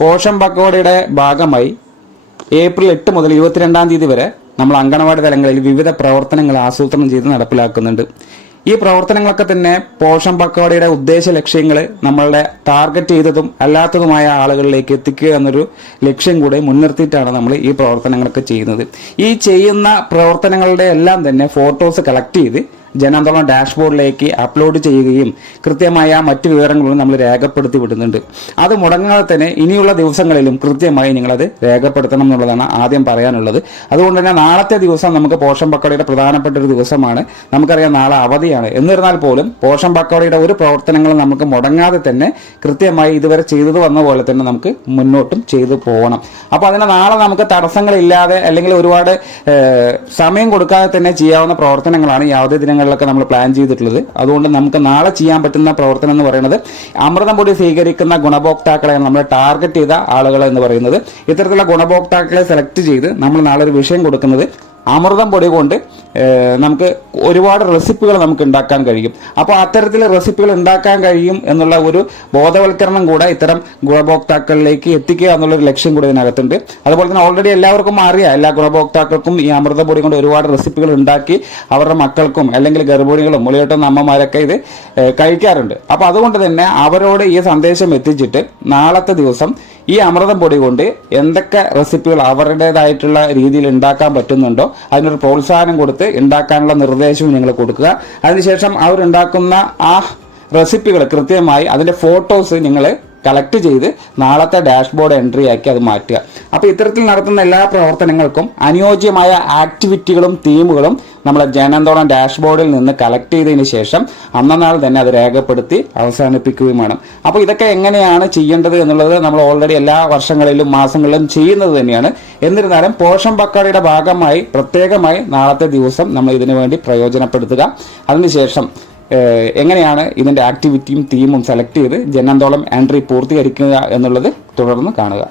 Portion പക്കോടയുടെ ഭാഗമായി April 8 മുതൽ 22 തീയതി വരെ നമ്മൾ അങ്കണവാടി തലങ്ങളിൽ വിവിധ പ്രവർത്തനങ്ങൾ ആസൂത്രണം ചെയ്ത് നടപ്പിലാക്കുന്നുണ്ട്. ഈ പ്രവർത്തനങ്ങളൊക്കെ തന്നെ പോഷൻ പക്കോടയുടെ ഉദ്ദേശ ലക്ഷ്യങ്ങൾ നമ്മളുടെ ടാർഗറ്റ് ചെയ്തതും അല്ലാത്തതുമായ ആളുകളിലേക്ക് എത്തിക്കുക എന്നൊരു ലക്ഷ്യം കൂടെ മുൻനിർത്തിയിട്ടാണ് നമ്മൾ ഈ പ്രവർത്തനങ്ങളൊക്കെ ചെയ്യുന്നത്. ഈ ചെയ്യുന്ന പ്രവർത്തനങ്ങളുടെ എല്ലാം തന്നെ ഫോട്ടോസ് കളക്ട് ചെയ്ത് ജനാന്തോളം ഡാഷ്ബോർഡിലേക്ക് അപ്ലോഡ് ചെയ്യുകയും കൃത്യമായ മറ്റു വിവരങ്ങളും നമ്മൾ രേഖപ്പെടുത്തി വിടുന്നുണ്ട്. അത് മുടങ്ങാതെ തന്നെ ഇനിയുള്ള ദിവസങ്ങളിലും കൃത്യമായി നിങ്ങളത് രേഖപ്പെടുത്തണം എന്നുള്ളതാണ് ആദ്യം പറയാനുള്ളത്. അതുകൊണ്ട് തന്നെ നാളത്തെ ദിവസം നമുക്ക് പോഷൻ പക്കോടയുടെ പ്രധാനപ്പെട്ട ഒരു ദിവസമാണ്. നമുക്കറിയാം നാളെ അവധിയാണ്. എന്നിരുന്നാൽ പോലും പോഷൻ പക്കോടയുടെ ഒരു പ്രവർത്തനങ്ങളും നമുക്ക് മുടങ്ങാതെ തന്നെ കൃത്യമായി ഇതുവരെ ചെയ്തത് വന്ന പോലെ തന്നെ നമുക്ക് മുന്നോട്ടും ചെയ്തു പോകണം. അപ്പോൾ അതിന് നാളെ നമുക്ക് തടസ്സങ്ങളില്ലാതെ അല്ലെങ്കിൽ ഒരുപാട് സമയം കൊടുക്കാതെ തന്നെ ചെയ്യാവുന്ന പ്രവർത്തനങ്ങളാണ് ഈ അവധി ദിനങ്ങളിലൊക്കെ നമ്മൾ പ്ലാൻ ചെയ്തിട്ടുള്ളത്. അതുകൊണ്ട് നമുക്ക് നാളെ ചെയ്യാൻ പറ്റുന്ന പ്രവർത്തനം എന്ന് പറയുന്നത് അമൃതം പൊടി സ്വീകരിക്കുന്ന ഗുണഭോക്താക്കളെ നമ്മൾ ടാർഗറ്റ് ചെയ്ത ആളുകൾ എന്ന് പറയുന്നത് ഇത്തരത്തിലുള്ള ഗുണഭോക്താക്കളെ സെലക്ട് ചെയ്ത് നമ്മൾ നാളെ ഒരു വിഷയം കൊടുക്കുന്നത് അമൃതം പൊടി കൊണ്ട് നമുക്ക് ഒരുപാട് റെസിപ്പികൾ നമുക്ക് ഉണ്ടാക്കാൻ കഴിയും. അപ്പോൾ അത്തരത്തിൽ റെസിപ്പികൾ ഉണ്ടാക്കാൻ കഴിയും എന്നുള്ള ഒരു ബോധവൽക്കരണം കൂടെ ഇത്തരം ഗുണഭോക്താക്കളിലേക്ക് എത്തിക്കുക എന്നുള്ളൊരു ലക്ഷ്യം കൂടെ ഇതിനകത്തുണ്ട്. അതുപോലെ തന്നെ ഓൾറെഡി എല്ലാവർക്കും അറിയാം, എല്ലാ ഗുണഭോക്താക്കൾക്കും ഈ അമൃതം പൊടി കൊണ്ട് ഒരുപാട് റെസിപ്പികൾ ഉണ്ടാക്കി അവരുടെ മക്കൾക്കും അല്ലെങ്കിൽ ഗർഭിണികളും മുലയൂട്ടുന്ന അമ്മമാരൊക്കെ ഇത് കഴിക്കാറുണ്ട്. അപ്പോൾ അതുകൊണ്ട് തന്നെ അവരോട് ഈ സന്ദേശം എത്തിച്ചിട്ട് നാളത്തെ ദിവസം ഈ അമൃതം പൊടി കൊണ്ട് എന്തൊക്കെ റെസിപ്പികൾ അവരുടേതായിട്ടുള്ള രീതിയിൽ ഉണ്ടാക്കാൻ പറ്റുന്നുണ്ടോ അതിനൊരു പ്രോത്സാഹനം കൊടുത്ത് ഉണ്ടാക്കാനുള്ള നിർദ്ദേശവും നിങ്ങൾ കൊടുക്കുക. അതിനുശേഷം അവരുണ്ടാക്കുന്ന ആ റെസിപ്പികൾ കൃത്യമായി അതിൻ്റെ ഫോട്ടോസ് നിങ്ങൾ കളക്ട് ചെയ്ത് നാളത്തെ ഡാഷ്ബോർഡ് എൻട്രി ആക്കി അത് മാറ്റുക. അപ്പോൾ ഇത്തരത്തിൽ നടത്തുന്ന എല്ലാ പ്രവർത്തനങ്ങൾക്കും അനുയോജ്യമായ ആക്ടിവിറ്റികളും തീമുകളും നമ്മളെ ജനാന്തോളം ഡാഷ്ബോർഡിൽ നിന്ന് കളക്ട് ചെയ്തതിന് ശേഷം അന്നനാൾ തന്നെ അത് രേഖപ്പെടുത്തി അവസാനിപ്പിക്കുകയും വേണം. അപ്പോൾ ഇതൊക്കെ എങ്ങനെയാണ് ചെയ്യേണ്ടത് എന്നുള്ളത് നമ്മൾ ഓൾറെഡി എല്ലാ വർഷങ്ങളിലും മാസങ്ങളിലും ചെയ്യുന്നത് തന്നെയാണ്. എന്നിരുന്നാലും പോഷൻ പക്കോടയുടെ ഭാഗമായി പ്രത്യേകമായി നാളത്തെ ദിവസം നമ്മൾ ഇതിനു വേണ്ടി പ്രയോജനപ്പെടുത്തുക. അതിനുശേഷം എങ്ങനെയാണ് ഇതിൻ്റെ ആക്ടിവിറ്റിയും തീമും സെലക്ട് ചെയ്ത് ജനാന്തോളം എൻട്രി പൂർത്തീകരിക്കുക എന്നുള്ളത് തുടർന്ന് കാണുക.